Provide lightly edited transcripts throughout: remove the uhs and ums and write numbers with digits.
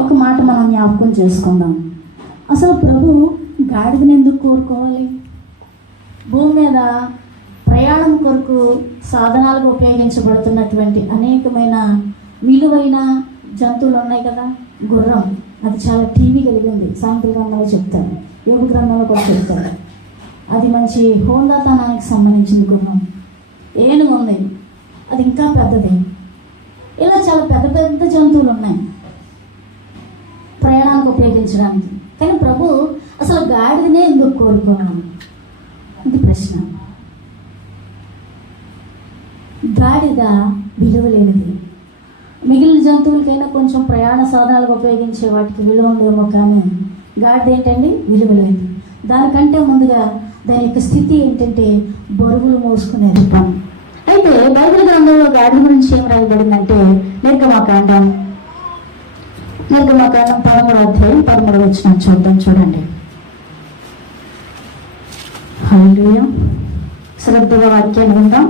ఒక మాట మనం జ్ఞాపకం చేసుకుందాం. అసలు ప్రభు గాడిదని ఎందుకు కోరుకోవాలి? భూమి మీద ప్రయాణం కొరకు సాధనాలుగా ఉపయోగించబడుతున్నటువంటి అనేకమైన విలువైన జంతువులు ఉన్నాయి కదా. గుర్రం, అది చాలా టీవీ కలిగింది. సాంఖ్య గ్రంథంలో చెప్తారు, యోగ గ్రంథంలో కూడా చెప్తారు. అది మంచి హోందాతనానికి సంబంధించిన గుర్రం. ఏనుగు ఉంది, అది ఇంకా పెద్దది. ఇలా చాలా పెద్ద పెద్ద జంతువులు ఉన్నాయి ప్రయాణానికి ఉపయోగించడానికి. కానీ ప్రభు అసలు గాడిదనే ఎందుకు కోరుకున్నాను? ఇది ప్రశ్న. గాడిద విలువలేనిది. మిగిలిన జంతువులకైనా కొంచెం ప్రయాణ సాధనాలకు ఉపయోగించే వాటికి విలువ ఉండేమో, కానీ గాడిద ఏంటండి? విలువలేదు. దానికంటే ముందుగా దాని యొక్క స్థితి ఏంటంటే బరువులు మోసుకునే రూపం. అయితే బైబిల్ గ్రంథంలో గాడిద గురించి ఏం రాయబడిందంటే నిర్గమకాండం 13వ అధ్యాయం 13వ వచనం చూద్దాం. చూడండి. హల్లెలూయా. శ్రద్ధగా వాక్యాన్ని విందాం.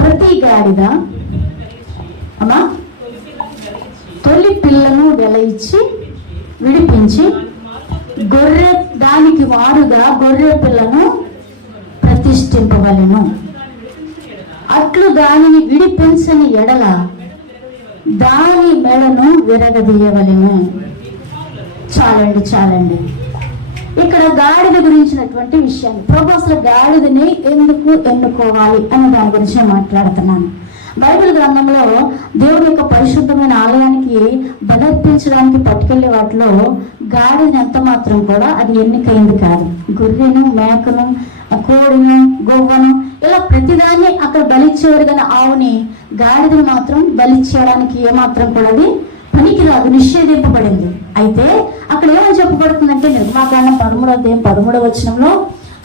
ప్రతి గాడిద అమ్మా తొలి పిల్లను వెల ఇచ్చి విడిపించి దానికి వారుగా గొర్రె పిల్లను ప్రతిష్ఠింపవలెను. అట్లు దానిని విడిపించని ఎడల దాని మెడను విరగదీయవలెను. చాలండి. ఇక్కడ గాడిద గురించినటువంటి విషయాన్ని ప్రభు అసలు గాడిదని ఎందుకు ఎన్నుకోవాలి అనే దాని గురించి మాట్లాడుతున్నాను. బైబిల్ గ్రంథంలో దేవుని యొక్క పరిశుద్ధమైన ఆలయానికి బలర్పించడానికి పట్టుకెళ్లే వాటిలో గాడిని ఎంత మాత్రం కూడా అది ఎన్నికైంది కాదు. గొర్రెను, మేకను, కోడిను, గొవ్వను ఇలా ప్రతిదాన్ని అక్కడ బలిచ్చేవారు. కానీ ఆవుని, గాడిదని మాత్రం బలిచ్చేయడానికి ఏమాత్రం కూడా అది పనికిరాదు, నిషేధింపబడింది. అయితే అక్కడ ఏమని చెప్పబడుతుందంటే నిర్గమకాండం 13వ వచనంలో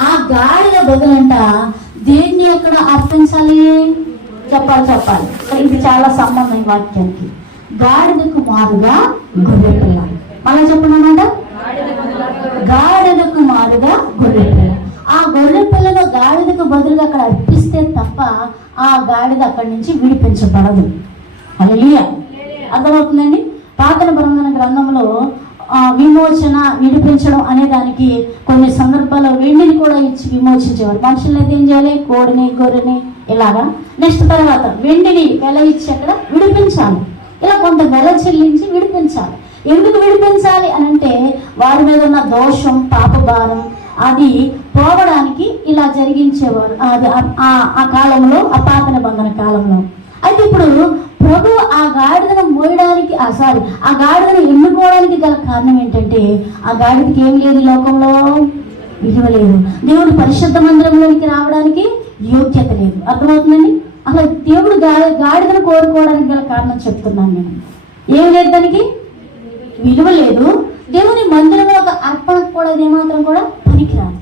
ఆ గాడిద బదులంట దేన్ని ఎక్కడ అర్పించాలి? చెప్పాలి. ఇది చాలా సంబంధం వాక్యానికి. గాడిదకు మారుగా గొర్రె పిల్ల. మళ్ళీ చెప్పనమాట, గాడిదకు మారుగా గొర్రె పిల్ల. ఆ గొర్రె పిల్లను గాడిదకు బదులుగా అక్కడ అర్పిస్తే తప్ప ఆ గాడిద అక్కడి నుంచి విడిపించబడదు. హల్లెలూయా. అర్థమవుతుందండి? పాత నిబంధన గ్రంథంలో విమోచన, విడిపించడం అనే దానికి కొన్ని సందర్భాల్లో వెండిని కూడా ఇచ్చి విమోచించేవారు. మనుషులు అయితే ఏం చేయాలి? కోడిని, గొర్రెని ఇలాగా. నెక్స్ట్ తర్వాత వెండిని వెల ఇచ్చి అక్కడ విడిపించాలి. ఇలా కొంత వెల చెల్లించి విడిపించాలి. ఎందుకు విడిపించాలి అని అంటే వారి మీద ఉన్న దోషం, పాపభారం అది పోవడానికి ఇలా జరిగించేవారు అది ఆ కాలంలో, ఆ పాత నిబంధన కాలంలో. అయితే ఇప్పుడు ప్రభు ఆ గాడిదను మోయడానికి ఆ గాడిదను ఎన్నుకోవడానికి గల కారణం ఏంటంటే ఆ గాడిదకి ఏం లేదు, లోకంలో విలువ లేదు. దేవుడు పరిశుద్ధ మందిరంలోనికి రావడానికి యోగ్యత లేదు. అర్థమవుతుందండి? అలా దేవుడు గాడిదను కోరుకోవడానికి గల కారణం చెప్తున్నాను నేను. ఏం లేదు, దానికి విలువ లేదు. దేవుని మందిరంలో ఒక అర్పణకు కూడా ఏమాత్రం కూడా పనికిరాదు.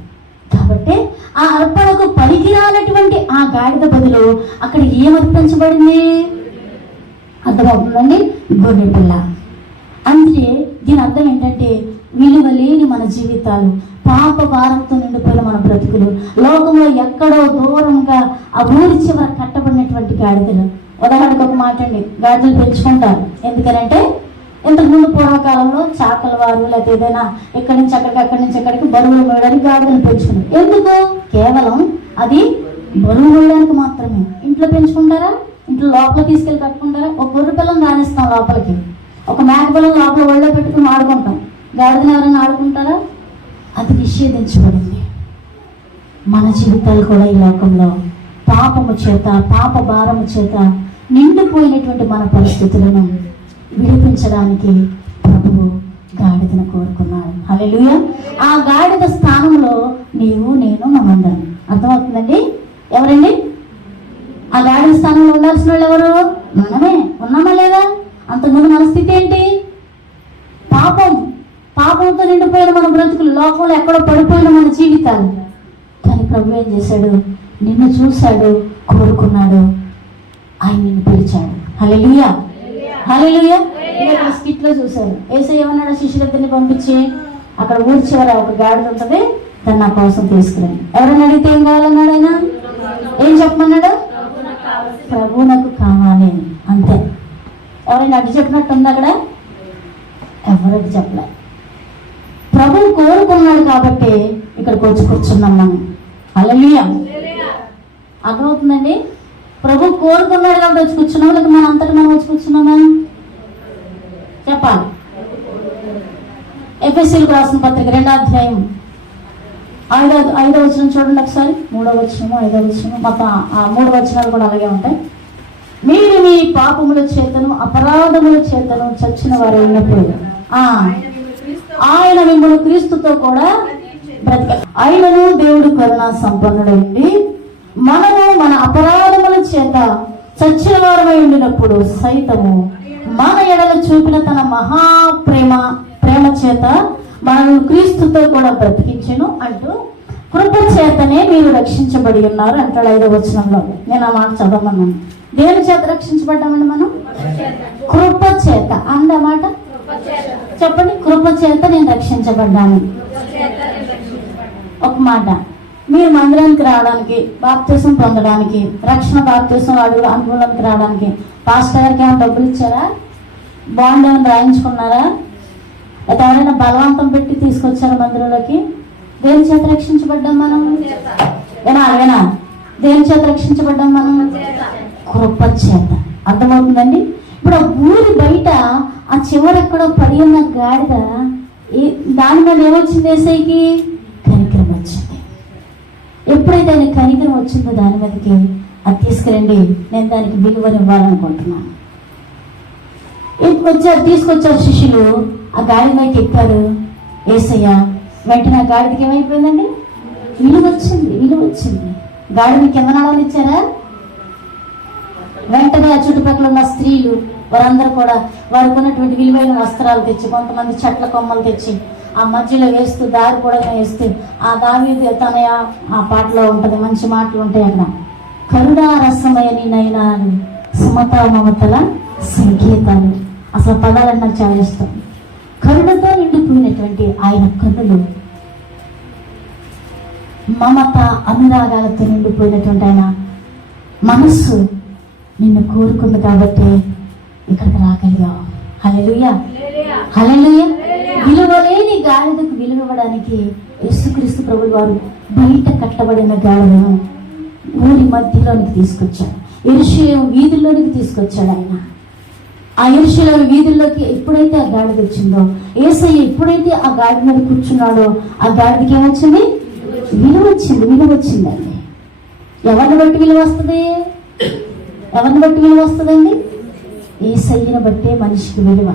కాబట్టి ఆ అర్పణకు పనికిరానటువంటి ఆ గాడిద బదులు అక్కడ ఏం అర్పించబడింది? అర్థమవుతుందండి? గొర్రె పిల్ల. అంటే దీని అర్థం ఏంటంటే విలువ లేని మన జీవితాలు, పాప భారంతో నిండిపోయిన మన బ్రతుకులు, లోకంలో ఎక్కడో దూరంగా ఆ ఊరి చివర కట్టబడినటువంటి గాడిదలు. ఉదాహరణకు ఒక మాట అండి, గాడిదలు పెంచుకుంటారు. ఎందుకనంటే ఇంతకుముందు పూర్వకాలంలో చాకల వారు లేకపోతే ఏదైనా ఇక్కడి నుంచి అక్కడికి బరువులు మోయడానికి గాడిదలు పెంచుకున్నారు. ఎందుకు? కేవలం అది బరువు మోయడానికి మాత్రమే. ఇంట్లో పెంచుకుంటారా? ఇంట్లో లోపల తీసుకెళ్ళి కట్టుకుంటారా? ఒక గొర్రె పిల్లని రాణిస్తాం లోపలికి, ఒక మేక పిల్లని లోపల ఒళ్ళో పెట్టుకుని ఆడుకుంటాం. గాడిదని ఎవరైనా ఆడుకుంటారా? అది నిషేధించబడింది. మన జీవితాలు కూడా ఈ లోకంలో పాపము చేత, పాప భారము చేత నిండిపోయినటువంటి మన పరిస్థితులను విడిపించడానికి ప్రభువు గాడిదను కోరుకున్నాడు. హల్లెలూయా. ఆ గాడిద స్థానంలో నీవు, నేను, మనందరం. అర్థమవుతుందండి? ఎవరండి ఆ గాడిద స్థానంలో ఉండాల్సిన వాళ్ళు? ఎవరు? మనమే. ఉన్నామా లేదా? అంతకుముందు మన స్థితి ఏంటి? పాపంతో నిండిపోయిన మన బ్రతుకులు, లోకంలో ఎక్కడో పడిపోయిన మన జీవితాలు. కానీ ప్రభు ఏం చేశాడు? నిన్ను చూశాడు, కోరుకున్నాడు, ఆయన నిన్ను పిలిచాడు. హల్లెలూయా. హల్లెలూయా. స్కిట్ లో చూశారు. యేసయ్య ఏమన్నాడు? శిష్యులిద్దరిని పంపించి అక్కడ ఊరి చివర ఒక గాడిద ఉంటుంది, దాన్ని నా కోసం తీసుకురండి. ఎవరైనా అడిగితే ఏం కావాలన్నాడు ఆయన? ఏం చెప్పమన్నాడు? ప్రభు నాకు కావాలి, అంతే. ఎవరైనా అడ్డు చెప్పినట్టు ఉంది అక్కడ? ఎవరికి చెప్పలే. ప్రభువు కోరుకున్నాడు కాబట్టి ఇక్కడికి వచ్చి కూర్చున్నాం మనం. హల్లెలూయా. అర్థమవుతుందండి? ప్రభు కోరుకున్నాడు కాబట్టి వచ్చి కూర్చున్నాం, లేక మన అంతటి మనం వచ్చి కూర్చున్నామా? చెప్పాలి. ఎఫెసీయులకు రాసిన పత్రిక 2వ అధ్యాయం 5వ వచనం చూడండి ఒకసారి. 3వ వచనము 5వ వచనం మొత్తం ఆ 3 వచనాలు కూడా అలాగే ఉంటాయి. మీరు మీ పాపముల చేతను అపరాధముల చేతను చచ్చిన వారు ఉన్నప్పుడు ఆయన మిమ్మల్ని క్రీస్తుతో కూడా ఆయనను దేవుడు కరుణా సంపన్నుడైంది మనము మన అపరాధముల చేత చచ్చిన వారమై ఉండినప్పుడు సైతము మన ఎడల చూపిన తన ప్రేమ చేత మనల్ని క్రీస్తుతో కూడా బ్రతికించెను అంటూ కృప చేతనే మీరు రక్షించబడి ఉన్నారు అంటాడు 5వ వచనంలో. నేను ఆ మాట చదవమన్నాను. దేని చేత రక్షించబడ్డామండి మనం? కృప చేత. అందమాట చెప్పండి. కృప చేత నేను రక్షించబడ్డాను. ఒక మాట, మీరు మందిరానికి రావడానికి, బాప్తిసం పొందడానికి, రక్షణ బాప్తిసం అడుగు అనుకూలానికి రావడానికి పాస్టర్ గారికి ఏమైనా డబ్బులు ఇచ్చారా? బాండ్ ఏమైనా రాయించుకున్నారా? ఎవరైనా బలవంతం పెట్టి తీసుకొచ్చారా మందిరంలోకి? దేని చేత రక్షించబడ్డాం మనం? వినా దేని చేత రక్షించబడ్డాం మనం? కృప చేత. అర్థమవుతుందండి? ఇప్పుడు ఊరి బయట ఆ చివరెక్కడో పడి ఉన్న గాడిద దాని మీద ఏమొచ్చింది? ఏసైకి కనికరం వచ్చింది. ఎప్పుడైతే ఆయన కనికరం వచ్చిందో దాని మీదకి అది తీసుకురండి, నేను దానికి విలువని ఇవ్వాలనుకుంటున్నాను. తీసుకొచ్చారు శిష్యులు. ఆ గాడి మీదకి ఎక్కారు. ఏసయ్య వెంటనే ఆ గాడికి ఏమైపోయిందండి? విలువ వచ్చింది. గాడిని కింద నాడాలు ఇచ్చారా? వెంటనే ఆ చుట్టుపక్కల ఉన్న స్త్రీలు వారందరూ కూడా వారికి ఉన్నటువంటి విలువైన వస్త్రాలు తెచ్చి, కొంతమంది చెట్ల కొమ్మలు తెచ్చి ఆ మధ్యలో వేస్తూ, దారి కూడా వేస్తూ, ఆ దావీదు తనయ ఆ పాటలో ఉంటుంది, మంచి మాటలు ఉంటాయి అక్కడ. కరుణారసమయని నైనాలు సమతా మమతల సంకేతాలు. అసలు పదాలని నాకు చాలా ఇష్టం. కరుణతో నిండిపోయినటువంటి ఆయన కన్నులు, మమత అనురాగాలతో నిండిపోయినటువంటి ఆయన మనస్సు నిన్ను కోరుకుంది కాబట్టి ఇక్కడికి రాగలిగావు. హల్లెలూయా. హల్లెలూయా. విలువలేని గాడిదకు విలువ ఇవ్వడానికి యేసుక్రీస్తు ప్రభువు వారు బయట కట్టబడిన గాడిదను ఊరి మధ్యలోనికి తీసుకొచ్చాడు. యెరూషలేము వీధుల్లోనికి తీసుకొచ్చాడు ఆయన. ఆ యెరూషలేము వీధుల్లోకి ఎప్పుడైతే ఆ గాడిద వచ్చిందో, యేసయ్య ఎప్పుడైతే ఆ గాడిద మీద కూర్చున్నాడో ఆ గాడిదకి ఏమొచ్చింది? విలువ వచ్చిందండి. ఎవరిని బట్టి విలువ వస్తుంది? వస్తుందండి? యేసయ్యను బట్టే మనిషికి విలువ.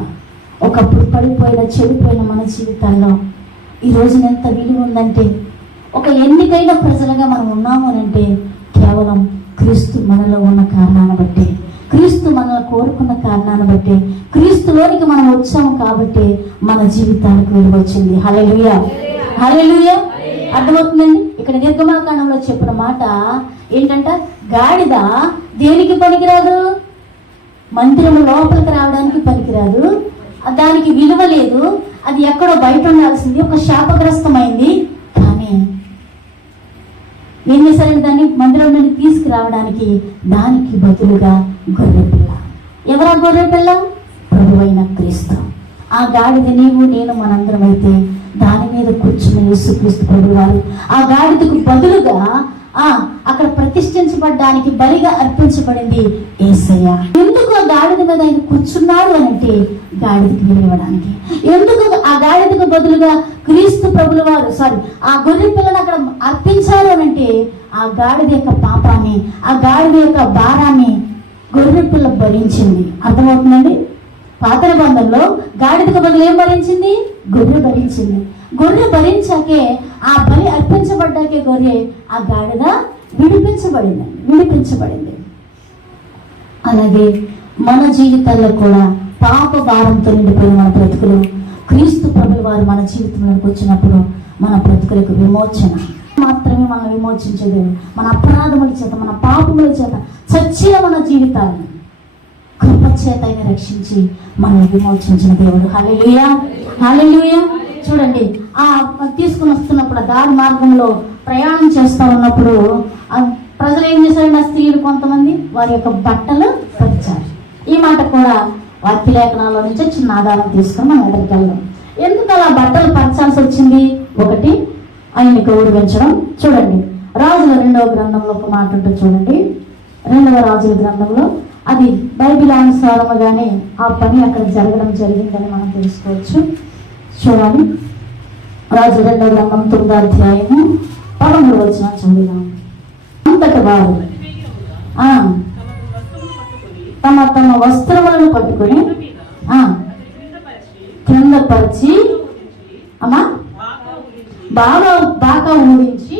ఒకప్పుడు పడిపోయిన చెడిపోయిన మన జీవితాల్లో ఈ రోజున ఎంత విలువ ఉందంటే, ఒక ఎన్నికైన ప్రజలుగా మనం ఉన్నాము అంటే కేవలం క్రీస్తు మనలో ఉన్న కారణాన్ని బట్టి, క్రీస్తు మనల్ని కోరుకున్న కారణాన్ని బట్టి, క్రీస్తులోనికి మనం వచ్చాము కాబట్టి మన జీవితానికి విలువ వచ్చింది. హల్లెలూయా. హల్లెలూయా. అర్థమవుతుందండి? ఇక్కడ నిర్గమకాండంలో చెప్పిన మాట ఏంటంటే, గాడిద దేనికి పనికిరాదు? మందిరం లోపలికి రావడానికి పనికిరాదు. దానికి విలువ లేదు. అది ఎక్కడో బయట ఉండాల్సింది. ఒక శాపగ్రస్తమైంది. కానీ ఏం చేశారంటే దాన్ని మందిరం నుండి తీసుకురావడానికి దానికి బదులుగా గొర్రెపిల్ల. ఎవరా గొర్రెపిల్ల? ప్రభువైన క్రీస్తు. ఆ గాడిద నీవు నేను మనందరం అయితే దాని మీద కూర్చున్న యేసుక్రీస్తు ప్రభువు వారు ఆ గాడిదకు బదులుగా అక్కడ ప్రతిష్ఠించబడ్డానికి బలిగా అర్పించబడింది యేసయ్య. ఎందుకు ఆ గాడిద మీద ఆయన కూర్చున్నాడు అని అంటే గాడిదకి విలువడానికి. ఎందుకు ఆ గాడిదకు బదులుగా క్రీస్తు ప్రభుల వారు ఆ గొర్రె పిల్లని అక్కడ అర్పించారు అని అంటే ఆ గాడిద యొక్క పాపాన్ని, ఆ గాడిద యొక్క భారాన్ని గొర్రె పిల్ల భరించింది. అర్థమవుతుందండి? పాత నిబంధనలో గాడిదకు బదులు ఏం భరించింది? గొర్రె భరించింది. గొర్రె భరించాకే, ఆ బలి అర్పించబడ్డాకే గొర్రె ఆ గాడిద విడిపించబడింది. అలాగే మన జీవితాల్లో కూడా పాప భారంతో నిండిపోయిన మన బ్రతుకులు క్రీస్తు ప్రభువు వారు మన జీవితంలోకి వచ్చినప్పుడు మన బ్రతుకులకు విమోచన మాత్రమే మనం విమోచించేది. మన అపరాధముల చేత, మన పాపముల చేత చచ్చిన మన జీవితాలను కృప చేత ఆయన రక్షించి మనల్ని విమోచించిన దేవుడు. హల్లెలూయా. హల్లెలూయా. చూడండి, ఆ తీసుకుని వస్తున్నప్పుడు దారి మార్గంలో ప్రయాణం చేస్తూ ఉన్నప్పుడు ప్రజలు ఏం చేశారండి? ఆ స్త్రీలు కొంతమంది వారి యొక్క బట్టలు పరిచారు. ఈ మాట కూడా వాక్య లేఖనాల్లో నుంచి చిన్న ఆధారం తీసుకుని మనం ఎక్కడికి వెళ్దాం. ఎందుకు అలా బట్టలు పంచాల్సి వచ్చింది? ఒకటి, ఆయన్ని గౌరవించడం. చూడండి, రాజుల 2వ గ్రంథంలో ఒక మాట ఉంటుంది చూడండి. 2వ రాజుల గ్రంథంలో అది బైబిల్ అనుసారముగానే ఆ పని అక్కడ జరగడం జరిగిందని మనం తెలుసుకోవచ్చు. చూడాలి, రాజు 2వ గ్రంథం 9వ అధ్యాయము 13వ వచనం చదివాం. అంతటి వారు తమ తమ వస్త్రములను పట్టుకుని కింద పరిచి అమ్మా బాగా ఊడించి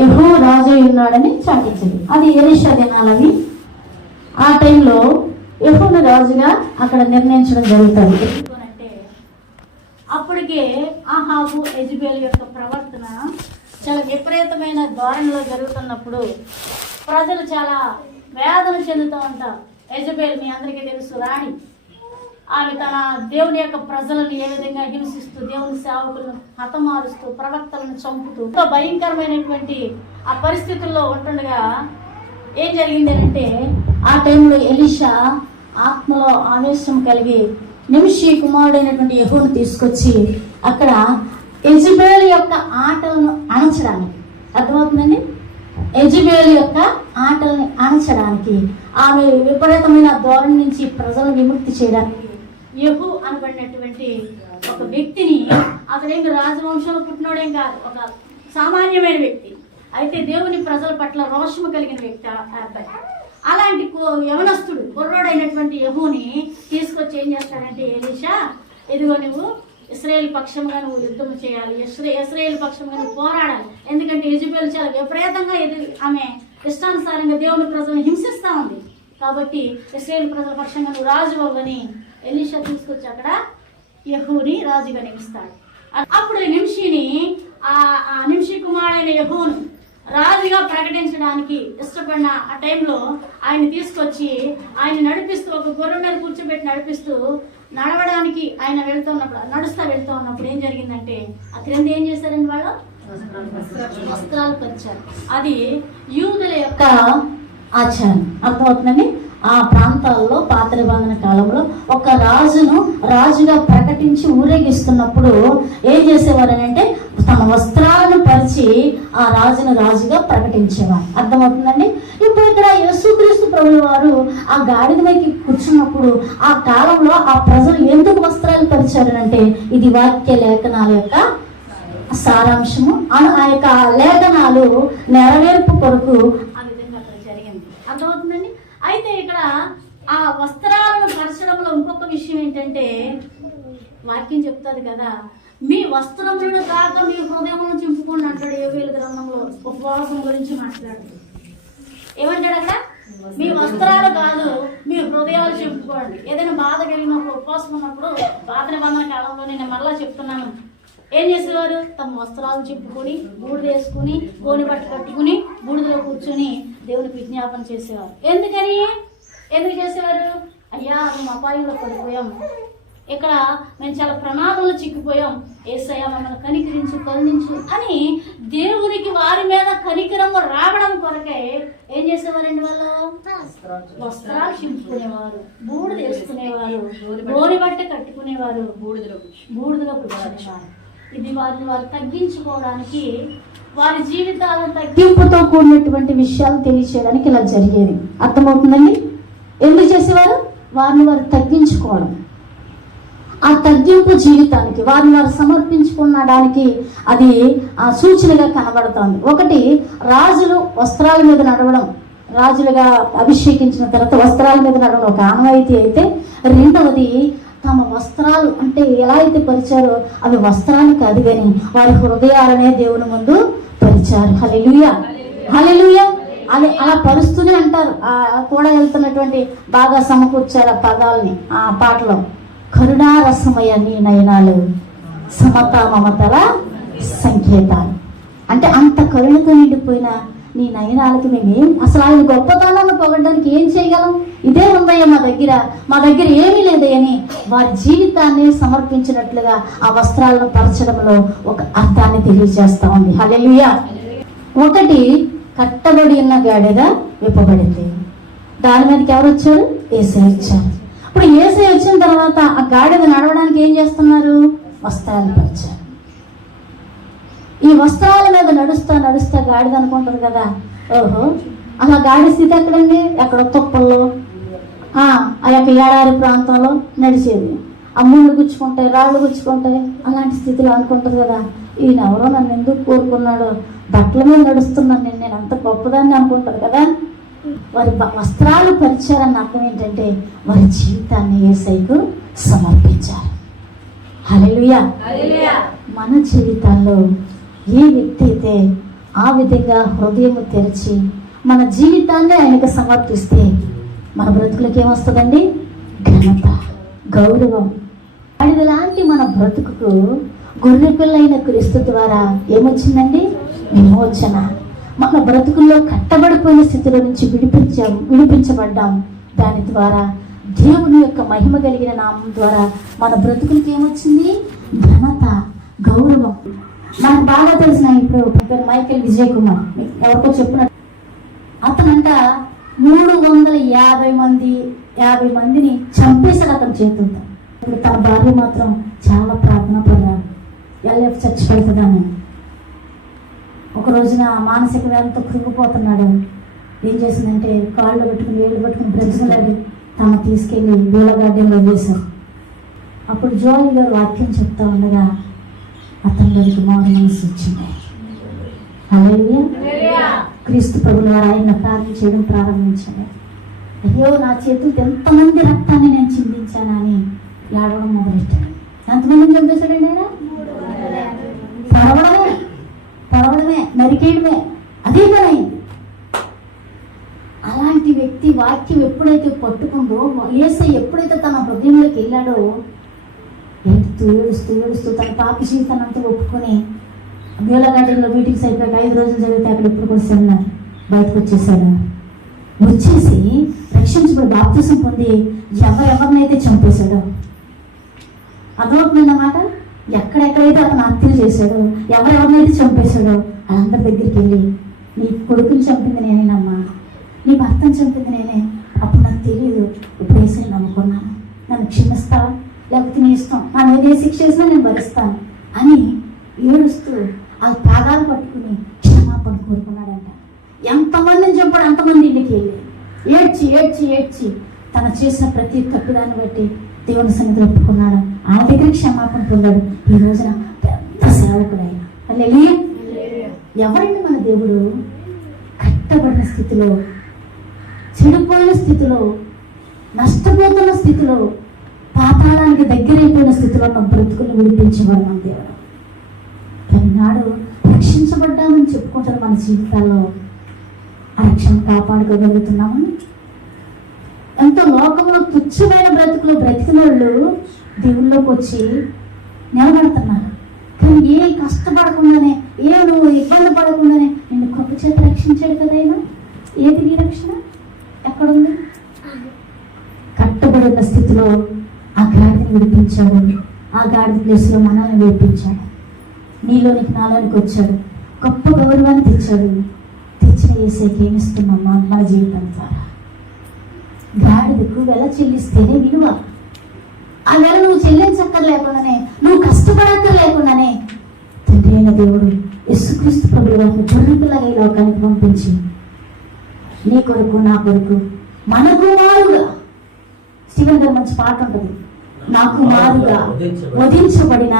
యెహూ రాజు ఉన్నాడని చాటించింది. అది ఎలీషా దినాలని ఆ టైంలో యెహూను రాజుగా అక్కడ నిర్ణయించడం జరుగుతుంది. ఎందుకంటే అప్పటికే ఆహాబు యెజెబెల్ యొక్క ప్రవర్తన చాలా విపరీతమైన ధోరణిలో జరుగుతున్నప్పుడు ప్రజలు చాలా వేదన చెందుతూ ఉంటారు. యెజెబెల్ మీ అందరికీ తెలుసు, రాణి. ఆమె తన దేవుని యొక్క ప్రజలను ఏ విధంగా హింసిస్తూ, దేవుని సేవకులను హతమారుస్తూ, ప్రవక్తలను చంపుతూ భయంకరమైనటువంటి ఆ పరిస్థితుల్లో ఉంటుండగా ఏం జరిగింది అంటే, ఆ టైంలో ఎలీషా ఆత్మలో ఆవేశం కలిగి నిమిషి కుమారుడైనటువంటి యెహూను తీసుకొచ్చి అక్కడ యెజెబెల్ యొక్క ఆటలను అణచడానికి, అర్థమవుతుందండి, యెజెబెల్ యొక్క ఆటలను అణచడానికి, ఆమె విపరీతమైన ధోరణి నుంచి ప్రజలను విముక్తి చేయడానికి యెహూ అనబడినటువంటి ఒక వ్యక్తిని, అతడేమి రాజవంశంలో పుట్టినోడేం కాదు, ఒక సామాన్యమైన వ్యక్తి, అయితే దేవుని ప్రజల పట్ల రోషము కలిగిన వ్యక్తి ఆ అబ్బాయి. అలాంటి యవనస్తుడు కుర్రోడైనటువంటి యెహూని తీసుకొచ్చి ఏం చేస్తాడంటే, ఎలీషా ఇదిగో నువ్వు ఇశ్రాయేల్ పక్షంగా నువ్వు యుద్ధం చేయాలి, ఇశ్రాయేల్ పక్షంగా నువ్వు పోరాడాలి. ఎందుకంటే యెజెబెల్ చాలా విపరీతంగా ఆమె ఇష్టానుసారంగా దేవుని ప్రజలను హింసిస్తూ ఉంది. కాబట్టి ఇశ్రాయేల్ ప్రజల పక్షంగా నువ్వు రాజు అవ్వని ఎలీషా తీసుకొచ్చి అక్కడ యెహూని రాజుగా నియమిస్తాడు. అప్పుడు నిమిషిని ఆ నిమిషి కుమారుడైన యెహూను రాజుగా ప్రకటించడానికి ఇష్టపడిన ఆ టైంలో ఆయన తీసుకొచ్చి ఆయన నడిపిస్తూ, ఒక గొర్రె మీద కూర్చోబెట్టి నడిపిస్తూ నడవడానికి ఆయన నడుస్తూ వెళ్తూ ఉన్నప్పుడు ఏం జరిగిందంటే, ఆ క్రింద ఏం చేశారండి, వాళ్ళు వస్త్రాలు పరిచారు. అది యూదుల యొక్క ఆచారం, అర్థమవుతుందండి. ఆ ప్రాంతాల్లో పాత నిబంధన కాలంలో ఒక రాజును రాజుగా ప్రకటించి ఊరేగిస్తున్నప్పుడు ఏం చేసేవారు అంటే, తమ వస్త్రాలను పరిచి ఆ రాజును రాజుగా ప్రకటించేవారు. అర్థమవుతుందండి. ఇప్పుడు ఇక్కడ యేసుక్రీస్తు ప్రభువు వారు ఆ గాడిద మీద కూర్చున్నప్పుడు ఆ కాలంలో ఆ ప్రజలు ఎందుకు వస్త్రాలు పరిచారు అంటే, ఇది వాక్య లేఖనాల యొక్క సారాంశము. ఆ యొక్క లేఖనాలు నెరవేర్పు కొరకు ఆ విధంగా అక్కడ జరిగింది. అర్థమవుతుందండి. అయితే ఇక్కడ ఆ వస్త్రాలను పరచడంలో ఇంకొక విషయం ఏంటంటే, వాక్యం చెప్తుంది కదా, మీ వస్త్రములను కాక మీ హృదయములను చింపుకోండి అంటాడు యోవేలు గ్రంథంలో. ఉపవాసం గురించి మాట్లాడుతుంది. ఏమంటాడు అక్కడ? మీ వస్త్రాలు కాదు, మీ హృదయాలు చింపుకోండి. ఏదైనా బాధ కలిగినప్పుడు, ఉపవాసం ఉన్నప్పుడు, పాత నిబంధన కాలంలో నేను మరలా చెప్తున్నాను, ఏం చేసేవారు? తమ వస్త్రాలు చింపుకొని, బూడిద వేసుకుని, గోని బట్ట కట్టుకుని, బూడిదలో కూర్చొని దేవునికి విజ్ఞాపన చేసేవారు. ఎందుకు చేసేవారు? అయ్యా మేము అపాయంలో పడిపోయాం, ఇక్కడ మేము చాలా ప్రమాదంలో చిక్కిపోయాం, యేసయ్య మమ్మల్ని కరుణించు అని దేవునికి వారి మీద కనికరము రావడం కొరకే ఏం చేసేవారండి? వాళ్ళు వస్త్రాలు చింపుకునేవారు, బూడిద వేసుకునేవారు, గోని బట్ట కట్టుకునేవారు, బూడిదలో కూర్చునేవారు. ఇది వారు తగ్గించుకోవడానికి, వారి జీవితాలను తగ్గింపుతో కూడినటువంటి విషయాలు తెలియచేయడానికి ఇలా జరిగేది. అర్థమవుతుందండి. ఎందుకు చేసేవారు? వారిని వారు తగ్గించుకోవడం, ఆ తగ్గింపు జీవితానికి వారిని వారు సమర్పించుకునడానికి అది ఆ సూచనగా కనబడుతోంది. ఒకటి, రాజులు వస్త్రాల మీద నడవడం, రాజులుగా అభిషేకించిన తర్వాత వస్త్రాల మీద నడవడం ఒక ఆనవాయితీ అయితే, రెండవది తమ వస్త్రాలు అంటే ఎలా అయితే పరిచారో అవి వస్త్రాలు కాదు కానీ వారి హృదయాలనే దేవుని ముందు పరిచారు. హల్లెలూయా, హల్లెలూయా అని అలా పరుస్తూనే అంటారు. కూడా వెళ్తున్నటువంటి బాగా సమకూర్చారు ఆ పదాలని ఆ పాటలో. కరుణారసమయ నీ నయనాలు సమతా మమతల సంకేతాలు. అంటే అంత కరుణతో నిండిపోయిన నీ నయనాలకి మేమేం, అసలు ఆయన గొప్పతనాన్ని పొగడడానికి ఏం చేయగలం? ఇదే ఉందయ్యా మా దగ్గర ఏమీ లేదని వారి జీవితాన్ని సమర్పించినట్లుగా ఆ వస్త్రాలను పరచడంలో ఒక అర్థాన్ని తెలియజేస్తా ఉంది. హల్లెలూయా. ఒకటి, కట్టబడి ఉన్న గాడిద విప్పబడింది. దాని మీదకి ఎవరు వచ్చారు? యేసయ్య వచ్చారు. ఇప్పుడు యేసయ్య వచ్చిన తర్వాత ఆ గాడిద నడవడానికి ఏం చేస్తున్నారు? వస్త్రాలు పరిచారు. ఈ వస్త్రాల మీద నడుస్తా నడుస్తా గాడిద అనుకుంటారు కదా, ఓహో అలా గాడి స్థితి ఎక్కడండి? ఎక్కడ తుప్పల్లో ఆ యొక్క ఏడారి ప్రాంతంలో నడిచేది. ఆ ముళ్ళు గుచ్చుకుంటాయి, రాళ్ళు గుచ్చుకుంటాయి, అలాంటి స్థితిలో అనుకుంటారు కదా, ఈయన ఎవరో నన్ను ఎందుకు కోరుకున్నాడు, బట్టల మీద నడుస్తున్నాను నేను అంత గొప్పదాన్ని అనుకుంటారు కదా. వారి వస్త్రాలు పరిచారన్న అర్థం ఏంటంటే వారి జీవితాన్ని యేసయ్యకు సమర్పించారు. హల్లెలూయా. మన జీవితాల్లో ఏ వ్యక్తి అయితే ఆ విధంగా హృదయం తెరిచి మన జీవితాన్ని ఆయనకు సమర్పిస్తే మన బ్రతుకులకి ఏమొస్తుందండి? ఘనత, గౌరవం. లాంటి మన బ్రతుకుకు గొర్రె పిల్లైన క్రీస్తు ద్వారా ఏమొచ్చిందండి? విమోచన. మన బ్రతుకుల్లో కట్టబడిపోయిన స్థితిలో నుంచి విడిపించబడ్డాం. దాని ద్వారా దేవుని యొక్క మహిమ కలిగిన నామం ద్వారా మన బ్రతుకులకి ఏమొచ్చింది? ఘనత, గౌరవం. నాకు బాగా తెలిసిన ఇప్పుడు మైకేల్ విజయ్ కుమార్, ఎవరికో చెప్పిన అతనంట 350 మందిని చంపేశాడు అతని చేతులతో. ఇప్పుడు తన భార్య మాత్రం చాలా ప్రార్థన పడ్డాడు, ఎల్ఎఫ్ చర్చి పెడుతుందని. ఒక రోజున మానసిక వ్యాధితో కృంగిపోతున్నాడు. ఏం చేసిందంటే కాళ్ళు పెట్టుకుని వేళ్ళు పెట్టుకుని బ్రతికలాడి తమ తీసుకెళ్ళి వీళ్ళ గార్డెన్లో వేశారు. అప్పుడు జోయి గారు వాక్యం చెప్తా ఉండగా అతనిలోకి మారు మనసు వచ్చింది. హల్లెలూయా. క్రీస్తు ప్రభుల వారు ఆయన ప్రార్థన చేయడం ప్రారంభించాడు. అయ్యో నా చేతులతో ఎంతమంది రక్తాన్ని నేను చిందించానని ఏడవడం మొదలెట్టాడు. ఎంతమందిని చంపేశాడండి ఆయన? పడవడమే, నరికేయడమే, అదే పని. అలాంటి వ్యక్తి వాక్యం ఎప్పుడైతే పట్టుకుందో, యేసయ్య ఎప్పుడైతే తన హృదయంలోకి వెళ్ళాడో, ఏడుస్తూ తన పాపి జీవితాన్ని అంతా ఒప్పుకొని బీలగార్డెన్లో మీటింగ్స్ అయిపోయాక 5 రోజులు జరిగితే అక్కడ ఎప్పుడు వస్తున్నారు, బయటకు వచ్చేసాడు. వచ్చేసి రక్షించబడి బాప్తిసం పొంది ఎవరినైతే చంపేశాడో, అర్థమవుతుందన్నమాట. ఎక్కడెక్కడైతే అతను హత్యలు చేశాడో, ఎవరెవరినైతే చంపేశాడో వాళ్ళందరి దగ్గరికి వెళ్ళి, నీ కొడుకుని చంపింది నేనేనమ్మా, నీ భర్తను చంపింది నేనే, అప్పుడు నాకు తెలియదు, ఇప్పుడు యేసయ్యని నమ్ముకున్నాను, నన్ను క్షమిస్తావా, లేకపోతే నీ ఇష్టం, నా మీద ఏ శిక్ష చేసినా నేను భరిస్తాను అని ఏడుస్తూ ఆ పాదాలు పట్టుకుని క్షమాపణ కోరుకున్నాడంట. ఎంతమందిని చంపాడు అంతమంది ఇంటికి వెళ్ళి ఏడ్చి తను చేసిన ప్రతి తప్పుదాన్ని బట్టి దేవుని సన్నిధిలో ఒప్పుకున్నాడు. ఆయన దగ్గర క్షమాపణ పొందాడు. ఈ రోజున పెద్ద సేవకుడు ఆయన. హల్లెలూయా. ఎవరండి మన దేవుడు? కట్టబడిన స్థితిలో, చెడిపోయిన స్థితిలో, నష్టపోతున్న స్థితిలో, పాతాళానికి దగ్గరైపోయిన స్థితిలో ఉన్న బ్రతుకుని విడిపించేవాడు మన దేవుడు. కానీ నాడు రక్షించబడ్డామని చెప్పుకుంటారు. మన జీవితాల్లో ఆ రక్షణ కాపాడుకోగలుగుతున్నామని, ఎంతో లోకంలో తుచ్చమైన బ్రతుకులు బ్రతికిన వాళ్ళు దేవుళ్ళలోకి వచ్చి నిలబడుతున్నారు. కానీ ఏ కష్టపడకుండానే, నువ్వు ఇబ్బంది పడకుండానే నిన్ను కృప చేత రక్షించాడు కదా ఆయన. ఏది నీ రక్షణ? ఎక్కడుంది? కట్టబడిన స్థితిలో ఆ గాడిని విడిపించాడు. ఆ గాడి ప్లేస్లో మనల్ని విడిపించాడు. నీలోనికి నాలోనికి వచ్చాడు. గొప్ప గౌరవాన్ని తెచ్చాడు. తెచ్చిన యేసయ్యకి ఏమిస్తున్నామా మన జీవితం ద్వారా? గాడిదకు వెల చెల్లిస్తేనే విలువ. ఆ వెల నువ్వు చెల్లించక్కర్లేకుండానే, నువ్వు కష్టపడక్కర్లేకుండానే తండ్రి అయిన దేవుడు యేసుక్రీస్తు ప్రభువు వారిని గొర్రెపిల్లగా ఈ లోకానికి పంపించి నీ కొరకు, నా కొరకు, మన కుమారుగా, స్టీవెన్ గారు మంచి పాట ఉంటుంది, నా కుమారుగా వధించబడిన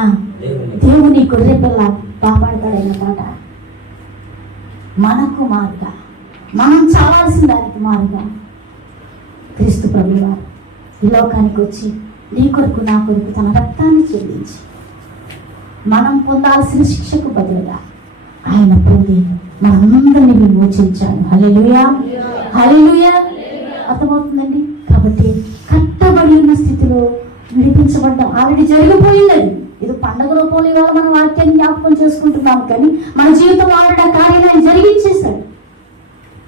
దేవుని గొర్రెపిల్ల కాపాడతాడైన పాట. మన కుమారుగా, మనం చావాల్సిన దానికి మారుగా క్రీస్తు ప్రభువు వారు ఈ లోకానికి వచ్చి నీ కొరకు, నా కొరకు తన రక్తాన్ని చెల్లించి మనం పొందాల్సిన శిక్షకు బదులుగా ఆయన పొంది మనందరినీ విమోచించాడు. హల్లెలూయా. హల్లెలూయా. అర్థమవుతుందండి. కాబట్టి కట్టబడి ఉన్న స్థితిలో విడిపించబడ్డాం. ఆల్రెడీ జరిగిపోయింది. ఇది పండగ రూపంలో ఇవాళ మనం వాక్యాన్ని జ్ఞాపకం చేసుకుంటున్నాం. కానీ మన జీవితంలో ఆల్రెడీ ఆ కార్యాన్ని ఆయన జరిగించేశాడు.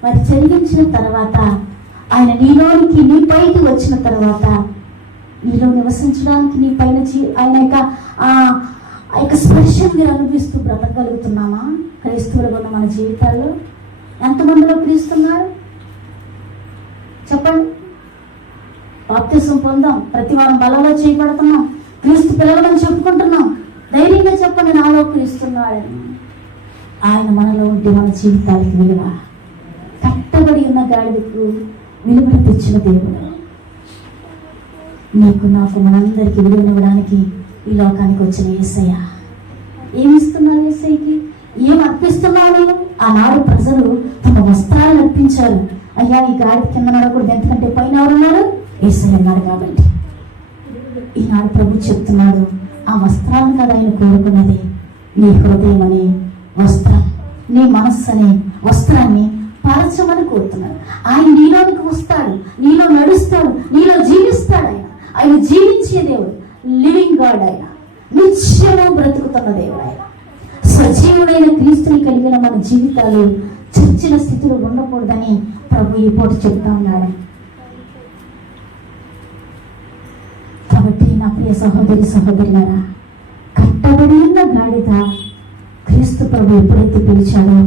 మరి జరిగించిన తర్వాత ఆయన నీలోనికి, నీ పైకి వచ్చిన తర్వాత నీలో నివసించడానికి నీ పైన ఆయన యొక్క స్పర్శను మీరు అనుభవిస్తూ బ్రతకగలుగుతున్నామా? క్రైస్తవులుగా ఉన్న మన జీవితాల్లో ఎంతమందిలో క్రీస్తున్నాడు చెప్పండి. బాప్తిసం పొందాం, ప్రతి వారం బలలో చేయబడుతున్నాం, క్రీస్తు పిల్లలని చెప్పుకుంటున్నాం. ధైర్యంగా చెప్పండి, నాలో క్రీస్తున్నాడని. ఆయన మనలో ఉంటే మన జీవితానికి విలువ. కట్టబడి ఉన్న గాడిదకు విలువను తెచ్చిన దేవుడు నీకు నాకు మనందరికీ విలువనివ్వడానికి ఈ లోకానికి వచ్చిన యేసయ్య. ఏమిస్తున్నారు యేసయ్యకి? ఏం అర్పిస్తున్నారు? ఆనాడు ప్రజలు తమ వస్త్రాలను అర్పించారు. అయ్యా ఈ గాడి కింద నడకూడదు, ఎందుకంటే పైన ఎవరున్నారు? యేసయ్య అన్నాడు. కాబట్టి ఈనాడు ప్రభు చెప్తున్నాడు, ఆ వస్త్రాలను కదా ఆయన కోరుకున్నది. నీ హృదయం అనే వస్త్రం, నీ మనస్సు అనే వస్త్రాన్ని పరచమని కోరుతున్నాడు. ఆయన నీలోనికి వస్తాడు, నీలో నడుస్తాడు, నీలో జీవిస్తాడు. ఆయన జీవించే దేవుడు, లివింగ్ గాడ్. ఆయన నిత్యము బ్రతుకుతున్న దేవుడు. ఆయన సజీవుడైన క్రీస్తుని కలిగిన మన జీవితాలు చచ్చిన స్థితిలో ఉండకూడదని ప్రభు ఈ పూట చెప్తా ఉన్నాడు. కాబట్టి నా ప్రియ సహోదరి సహోదరులారా, కట్టబడి ఉన్న గాడిద క్రీస్తు ప్రభు ఎప్పుడైతే పిలిచాడో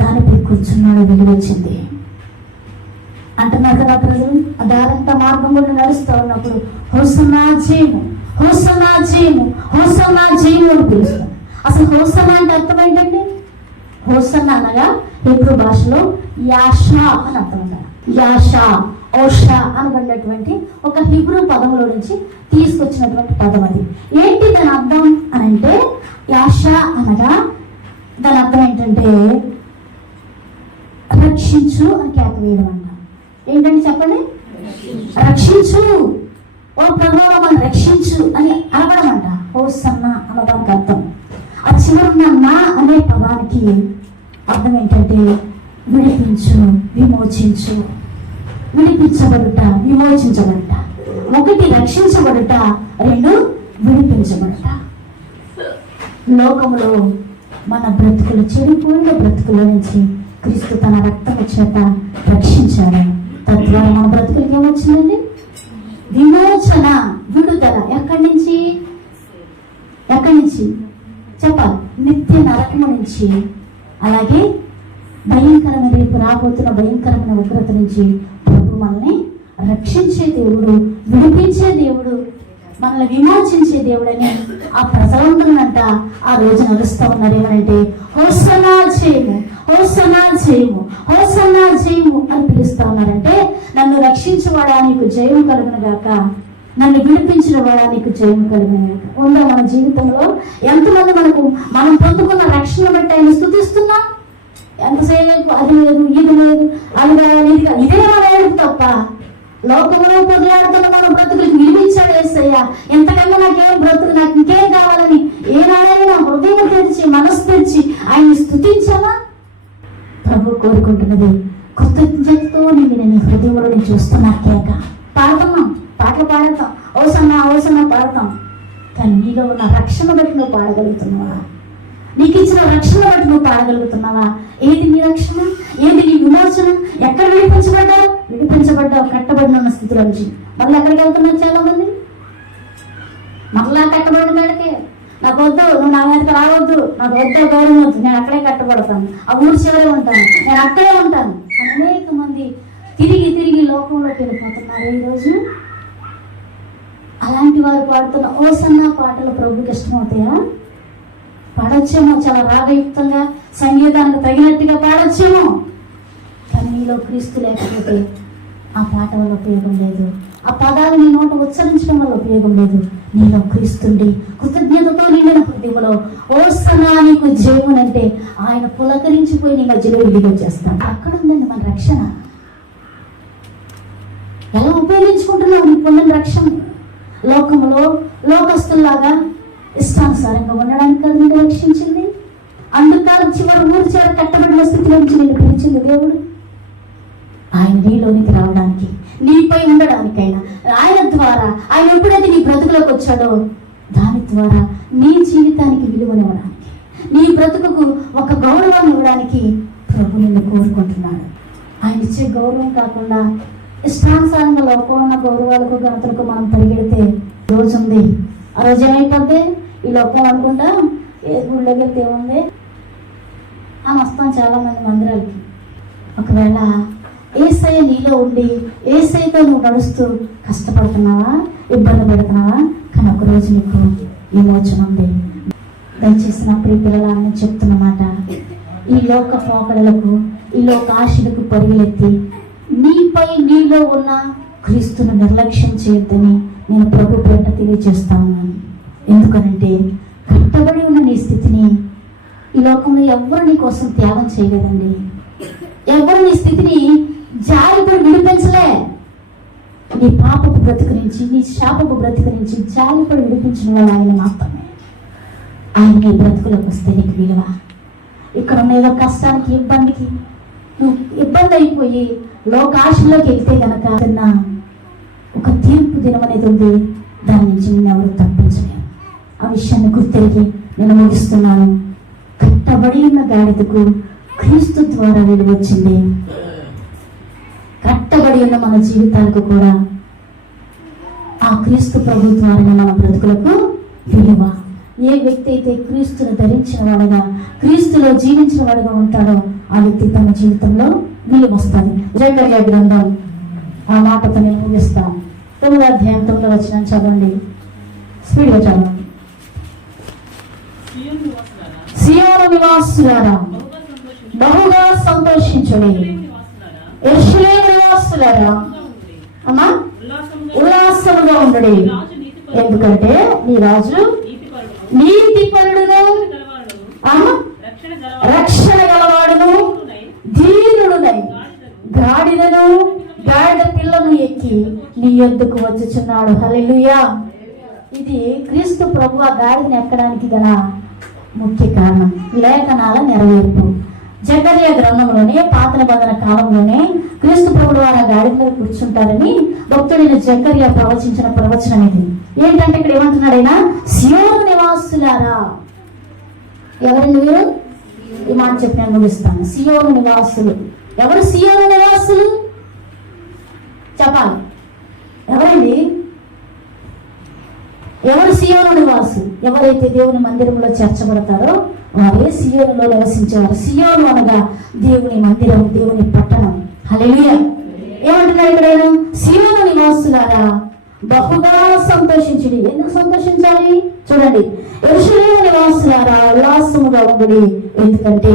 దానిపై కూర్చున్నాడో వెలువచ్చింది అంటున్నారు కదా ప్రజలు. ఆ దారంతా మార్గం కూడా నడుస్తూ ఉన్నప్పుడు హోసన్నా జయము, హోసన్నా జయము, హోసన్నా జయము అని పిలుస్తాం. అసలు హోసన్నా అంటే అర్థం ఏంటండి? హోసన్నా అనగా హెబ్రూ భాషలో యాషా అని అర్థం అంటారు. యాషా, ఓషా అనబడినటువంటి ఒక హిబ్రూ పదంలో నుంచి తీసుకొచ్చినటువంటి పదం అది. ఏంటి దాని అర్థం అని అంటే, యాషా అనగా దాని అర్థం ఏంటంటే రక్షించు అని కేక వేయడం అంట. ఏంటంటే చెప్పండి, రక్షించు, ఓ ప్రభావం అని రక్షించు అని అనబడం అంట. హోసన్నా అన్నదానికి అర్థం. ఆ చివరున్న నా అనే పదానికి అర్థం ఏంటంటే విడిపించు, విమోచించు. విడిపించబడుట, విమోచించబడుట. ఒకటి రక్షించబడుట, రెండు విడిపించబడుట. లోకములో మన బ్రతుకులు, చెడిపోయిన బ్రతుకుల నుంచి క్రీస్తు తన రక్తము చేత రక్షించాడు. తద్వారా మన బ్రతుకులకి ఏమొచ్చిందండి? విమోచన, విడుదల. ఎక్కడి నుంచి? ఎక్కడి నుంచి చెప్పాలి? నిత్య నరకము నుంచి, అలాగే భయంకరమైన రేపు రాబోతున్న భయంకరమైన ఉగ్రత నుంచి ప్రభు మనల్ని రక్షించే దేవుడు, విడిపించే దేవుడు, మనల్ని విమోచించే దేవుడని ఆ ప్రజలందరూనంట ఆ రోజు నడుస్తూ ఉన్నారు. ఏమనంటే హోసన్నా జయము, హోసన్నా జయము, హోసన్నా జయము అని పిలుస్తా ఉన్నారంటే, నన్ను రక్షించేవాడా నీకు జయము కలుగును గాక, నన్ను విడిపించిన వాడా నీకు జయము కలుగును గాక. ఉందా మన జీవితంలో? ఎంతమంది మనం పొందుకున్న రక్షణ బట్టి ఆయన స్తుతిస్తున్నాం? ఎంతసేపు అది లేదు, ఇది లేదు, అది కావాలి, ఇది కాదు, ఇదే మన ఏడుపు తప్ప. లోకంలో పొరలాడుతున్న మన బ్రతుకులకు విలువించాడు యేసయ్య. ఎంతకన్నా నాకేం బ్రతుకు, నాకు ఇంకేం కావాలని ఏనాడైనా హృదయం తెరిచి, మనసు తెరిచి ఆయన్ని స్తుతించామా? ప్రభు కోరుకుంటున్నది కృతజ్ఞతతో నేను హృదయంలో నేను చూస్తున్నా. కేక పాడుతున్నాం, పాటలు పాడతాం, ఓసన్నా ఓసన్నా పాడతాం. కానీ నీలో ఉన్న రక్షణ బట్టి నువ్వు పాడగలుగుతున్నావా? నీకు ఇచ్చిన రక్షణ బట్టి నువ్వు పాడగలుగుతున్నావా? ఏది నీ రక్షణ? ఏది నీ విమోచన? ఎక్కడ విడిపించబడ్డావు? విడిపించబడ్డావు కట్టబడిన ఉన్న స్థితిలో నుంచి. మళ్ళీ ఎక్కడికి వెళ్తున్నారు చాలా మంది? మళ్ళా కట్టబడిన కాడికే. నాకు వద్దు, నువ్వు నా మీదకి రావద్దు, నాకు వద్దు, గౌరవం వద్దు, నేను అక్కడే కట్టబడతాను, ఆ ఊరి చివరే ఉంటాను, నేను అక్కడే ఉంటాను. అనేక మంది తిరిగి తిరిగి లోకంలోకి వెళ్ళిపోతున్నారు ఈరోజు. అలాంటి వారు పాడుతున్న ఓసన్నా పాటలు ప్రభుకి ఇష్టమవుతాయా? పాడొచ్చేమో, చాలా రాగయుక్తంగా సంగీతానికి తగినట్టుగా పాడొచ్చేమో. కానీ నీలో క్రీస్తు లేకపోతే ఆ పాట వల్ల ఉపయోగం లేదు, ఆ పదాలు నీ నోట ఉచ్చరించడం వల్ల ఉపయోగం లేదు. నీలో క్రీస్తుండి కృతజ్ఞతతో నిండిన హృదయంలో ఓసన్నా నీకు జయమునంటే ఆయన పులకరించిపోయి నీ మధ్యలో విడిగా చేస్తాడు. అక్కడ ఉందండి మన రక్షణ. ఎలా ఉపయోగించుకుంటున్నావు నీ పొందిన రక్షణ? లోకంలో లోకస్తుల్లాగా ఇష్టానుసారంగా ఉండడానికి కదా నిన్ను రక్షించింది. అందుకాలం చివరి ఊరి చివర కట్టబడిన స్థితిలో నుంచి నిన్ను పిలిచింది దేవుడు. ఆయన నీలోనికి రావడానికి, నీపై ఉండడానికైనా, ఆయన ద్వారా, ఆయన ఎప్పుడైతే నీ బ్రతుకులోకి వచ్చాడో దాని ద్వారా నీ జీవితానికి విలువనివ్వడానికి, నీ బ్రతుకుకు ఒక గౌరవాన్ని ఇవ్వడానికి ప్రభు నిన్ను కోరుకుంటున్నాడు. ఆయన ఇచ్చే గౌరవం కాకుండా ఇష్టానుసారంగా లోపల ఉన్న గౌరవాలకు ఘనతలకు మనం పరిగెడితే రోజు ఉంది. ఆ రోజు ఏమైపోతే ఈ లోకం అనుకుంటా ఏ గుళ్ళకి వెళ్తే ఏముంది అని వస్తాం చాలా మంది మందిరాలకి. ఒకవేళ యేసయ్య నీలో ఉండి యేసయ్యతో నువ్వు నడుస్తూ కష్టపడుతున్నావా, ఇబ్బంది పెడుతున్నావా? కానీ ఒకరోజు నీకు విమోచన ఉంది. దయచేసి నా ప్రియ పిల్లలని చెప్తున్నమాట, ఈ లోక పోకడలకు, ఈ లోక ఆశలకు పరుగులెత్తి నీపై నీలో ఉన్న క్రీస్తును నిర్లక్ష్యం చేయొద్దని నేను ప్రభు పేట తెలియజేస్తా ఉన్నాను. ఎందుకనంటే కట్టబడి ఉన్న నీ స్థితిని ఈ లోకంలో ఎవ్వరు నీ కోసం త్యాగం చేయలేదండి. ఎవరు నీ స్థితిని జాలిపడి విడిపించలే. నీ పాపపు బ్రతుకు నుంచి, నీ శాపపు బ్రతుకు నుంచి జాలిపడి విడిపించిన వాళ్ళు ఆయన మాత్రమే. ఆయన నీ బ్రతుకులోకి వస్తే నీకు విలువ. ఇక్కడ ఉన్న ఏదో కష్టానికి, ఇబ్బందికి నువ్వు ఇబ్బంది అయిపోయి లోకాశంలోకి వెళ్తే గనక ఒక తీర్పు దినం అనేది ఉంది. దాని నుంచి నేను ఎవరు తప్పించలేను. ఆ విషయాన్ని గుర్తెరిగి నేను ముగిస్తున్నాను. కట్టబడి ఉన్న గాడిదకు క్రీస్తు ద్వారా విలువ వచ్చింది. కట్టబడి ఉన్న మన జీవితాలకు కూడా ఆ క్రీస్తు ప్రభు ద్వారా మన బ్రతుకులకు విలువ. ఏ వ్యక్తి అయితే క్రీస్తును ధరించిన వాడుగా, క్రీస్తులో జీవించిన వాడుగా ఉంటాడో ఆ వ్యక్తి తన జీవితంలో విలువ వస్తుంది. జకర్యా గ్రంథం ఆ మాటతో నేను ముగిస్తాను. 9వ అధ్యాయం 9వ వచనం చదవండి, స్పీడ్గా చదవండి. సియోను నివాసులారా బహుగా సంతోషించుడి, యెరూషలేము నివాసులారా అమ్మా ఉల్లాసముగా ఉండుడి, ఎందుకంటే నీ రాజు నీతిపరుడును రక్షణ గలవాడును దీనుడునై గాడిదను గాడిద పిల్లను ఎక్కి నీ యొద్దకు వచ్చుచున్నాడు. హల్లెలూయా. ఇది క్రీస్తు ప్రభు ఆ గాడిదని ఎక్కడానికి గల ముఖ్య కారణం లేఖనాల నెరవేర్పు. జకర్యా గ్రంథంలోనే పాత నిబంధన కాలంలోనే క్రీస్తు ప్రభువు వారు ఆ గాడి మీద కూర్చుంటారని భక్తుడైన జకర్యా ప్రవచించిన ప్రవచనం ఇది. ఏంటంటే ఇక్కడ ఏమంటున్నాడు ఆయన? సియోను నివాసులారా. ఎవరండి వీరు? ఈ మాట చెప్పి నేను ముగిస్తాను. సియోను నివాసులు. ఎవరు సియోను నివాసులు? చెప్పాలి. ఎవరండి? ఎవరు సియోను నివాసు? ఎవరైతే దేవుని మందిరంలో చేర్చబడతారో వారే సియోనులో నివసించేవారు. సియోను అనగా దేవుని మందిరం, దేవుని పట్టణం. హల్లెలూయా. ఏమంటున్నాడు ఇక్కడ? సియోను నివాసులారా బహుగా సంతోషించుడి. ఎందుకు సంతోషించాలి? చూడండి, యెరూషలేము నివాసులారా ఉల్లాసముగా ఉండుడి, ఎందుకంటే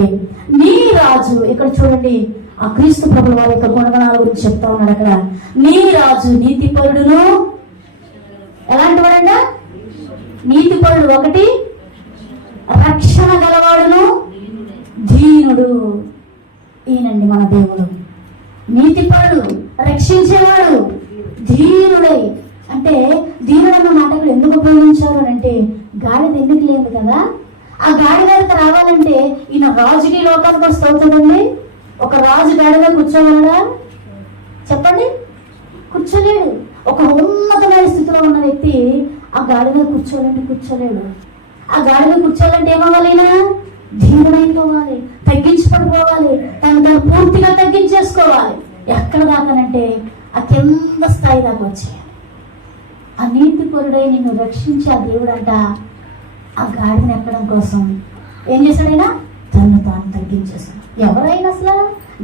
నీ రాజు. ఇక్కడ చూడండి, ఆ క్రీస్తు ప్రభువు వారి యొక్క గుణగణాల గురించి చెప్తా ఉన్నాడు అక్కడ. నీ రాజు నీతిపరుడును, ఎలాంటి వాడంట? నీతిపరుడు ఒకటి, రక్షణ గలవాడును దీనుడు. ఈయనండి మన దేవుడు. నీతిపరుడు, రక్షించేవాడు, దీనుడై. అంటే దీనుడు అన్న మాట ఇక్కడ ఎందుకు ఉపయోగించారు అంటే గాడిద ఎందుకు లేదు కదా. ఆ గాడిద రావాలంటే ఈయన రాజుకి లోకానికి వస్తూ అవుతుందండి. ఒక రాజు గాడిద కూర్చోగలడా? చెప్పండి, కూర్చోలేడు. ఒక ఉన్నతమైన స్థితిలో ఉన్న వ్యక్తి ఆ గాడి మీద కూర్చోలేడు. ఆ గాడి మీద కూర్చోవాలంటే ఏమవ్వాలైనా? ధీరుడైపోవాలి, తగ్గించుపడిపోవాలి, తను పూర్తిగా తగ్గించేసుకోవాలి. ఎక్కడ దాకానంటే ఆ కింద స్థాయి దాకా వచ్చేయాలి. ఆ నీతిపరుడై నిన్ను రక్షించే ఆ దేవుడు అంట ఆ గాడిని ఎక్కడం కోసం ఏం చేశాడైనా? తను తాను తగ్గించేస్తాడు. ఎవరైనా అసలు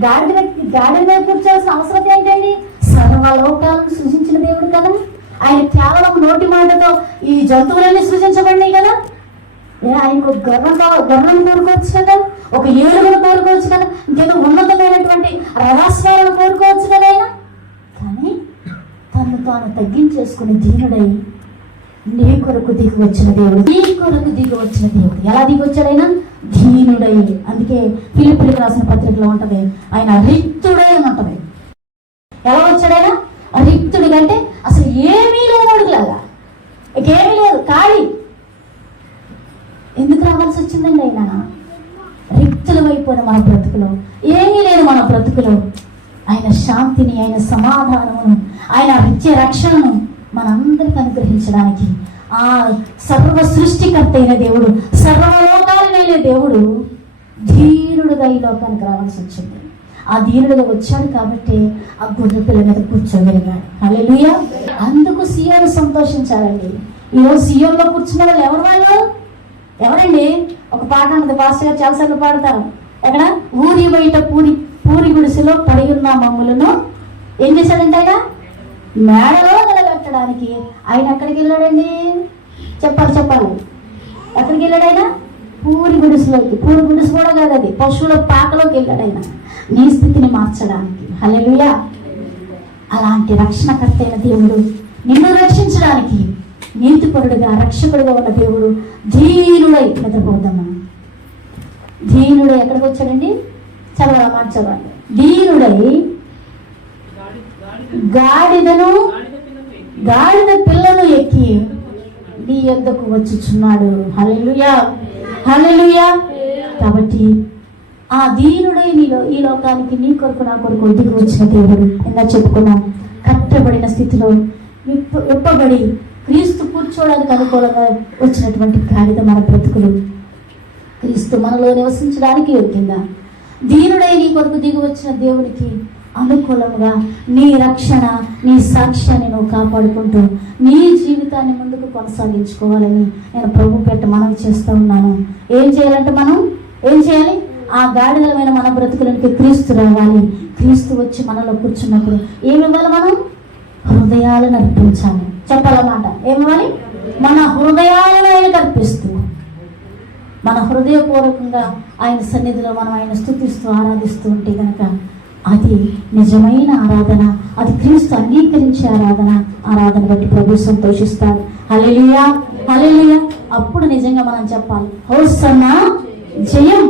గాడి మీద కూర్చోవాల్సిన అవసరం ఏంటండి? సర్వలోకాలను సృజించిన దేవుడు కదా. ఆయన కేవలం నోటి మాటతో ఈ జంతువులన్నీ సృజించబడినాయి కదా. ఆయనకు గర్వం కోరుకోవచ్చు కదా, ఒక ఏడుగును కోరుకోవచ్చు కదా, ఇంకేదో ఉన్నతమైనటువంటి రహస్యాలను కోరుకోవచ్చు కదా ఆయన. కానీ తను తాను తగ్గించేసుకుని దీనుడై నీ కొరకు దిగి వచ్చిన దేవుడు, నీ కొరకు దిగి వచ్చిన దేవుడు. ఎలా దిగి వచ్చాడైనా? దీనుడై. అందుకే ఫిలిప్పీయులకు రాసిన పత్రికలో ఉంటది, ఆయన రిక్తుడై అని ఉంటది. ఎలా వచ్చాడైనా? రిక్తుడు అంటే అసలు ఏమీ లేనోడులాగా, ఇంకేమీ లేదు, ఖాళీ. ఎందుకు రావాల్సి వచ్చిందండి ఆయన? రిక్తులమైపోయిన మన బ్రతుకులో ఏమీ లేదు. మన బ్రతుకులో ఆయన శాంతిని, ఆయన సమాధానమును, ఆయన నిత్య రక్షణను మనందరికి అనుగ్రహించడానికి ఆ సర్వ సృష్టికర్త అయిన దేవుడు, సర్వలోకాలైన దేవుడు ధీరుడుగా ఈ లోకానికి రావాల్సి వచ్చింది. ఆ ధీరుడుగా వచ్చాడు కాబట్టి ఆ గొర్రె పిల్ల మీద కూర్చోగలిగాడు. హల్లెలూయా. అందుకు సియోను సంతోషించాలండి. ఈరోజు సియోన్లో కూర్చున్న వాళ్ళు ఎవరు? ఎవరండి? ఒక పాట ఉంటుంది, పాస్టర్ గారు చాలాసార్లు పాడతారు. ఎక్కడ? ఊరి బయట పూరి గుడిసెలో పడి ఉన్న మమ్ములను ఏం చేశాడంటే ఆయన మేడలో నిలబెట్టడానికి ఆయన ఎక్కడికి వెళ్ళాడండి? చెప్పాలి ఎక్కడికి వెళ్ళాడు ఆయన? పూరి గుడిసెలోకి. పూరి గుడిసె కూడా కాదు, అది పశువుల పాకలోకి వెళ్ళాడు ఆయన నీ స్థితిని మార్చడానికి. హల్లెలూయా. అలాంటి రక్షణకర్త అయిన దేవుడు నిన్ను రక్షించడానికి నీతిపరుడుగా రక్షకుడుగా ఉన్న దేవుడు దీనుడై నిద్రపోద్దామా. దీనుడై ఎక్కడికి వచ్చాడండి? చదవాలి మాట చదవండి. దీనుడై గాడిద పిల్లను ఎక్కి నీ యొద్దకు వచ్చుచున్నాడు. హల్లెలూయా, హల్లెలూయా. కాబట్టి ఆ దీనుడై నీలో ఈ లోకానికి నీ కొరకు నా కొరకు దిగి వచ్చిన దేవుడు. ఇలా చెప్పుకున్నాం, కట్టబడిన స్థితిలో విప్పబడి క్రీస్తు కూర్చోవడానికి అనుకూలంగా వచ్చినటువంటి గాడిద మన బ్రతుకులు. క్రీస్తు మనలో నివసించడానికి యోగ్యంగా దీనుడై నీ కొరకు దిగి వచ్చిన దేవునికి అనుకూలంగా నీ రక్షణ, నీ సాక్ష్యాన్ని నువ్వు కాపాడుకుంటూ నీ జీవితాన్ని ముందుకు కొనసాగించుకోవాలని నేను ప్రభు పేట మనవి చేస్తూ ఉన్నాను. ఏం చేయాలంటే మనం ఏం చేయాలి? ఆ గాడిదలమైన మన బ్రతుకులకి క్రీస్తు రావాలి. క్రీస్తు వచ్చి మనలో కూర్చున్నప్పుడు ఏమివ్వాలి? మనం హృదయాలను అర్పించాలి. చెప్పాలన్నమాట. ఏమివ్వాలి? మన హృదయాలను ఆయనకు అర్పిస్తూ మన హృదయపూర్వకంగా ఆయన సన్నిధిలో మనం ఆయన స్తుతిస్తూ ఆరాధిస్తూ ఉంటే కనుక అది నిజమైన ఆరాధన, అది క్రీస్తు అంగీకరించే ఆరాధన బట్టి ప్రభు సంతోషిస్తాడు. హల్లెలూయా, హల్లెలూయా. అప్పుడు నిజంగా మనం చెప్పాలి, హోసన్నా జయం.